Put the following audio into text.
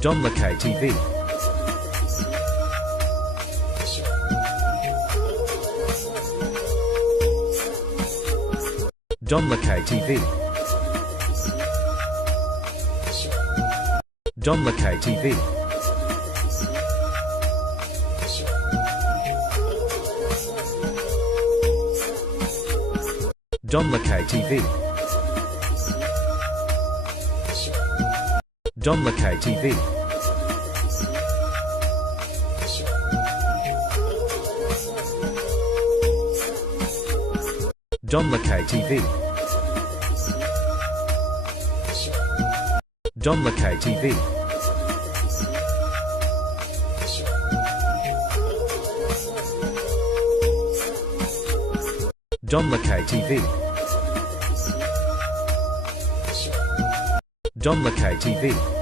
John Lacay TV. John Lacay TV. John Lacay TV. John Lacay TV. John Lacay TV. John Lacay TV. John Lacay TV. John Lacay TV. John Lacay TV.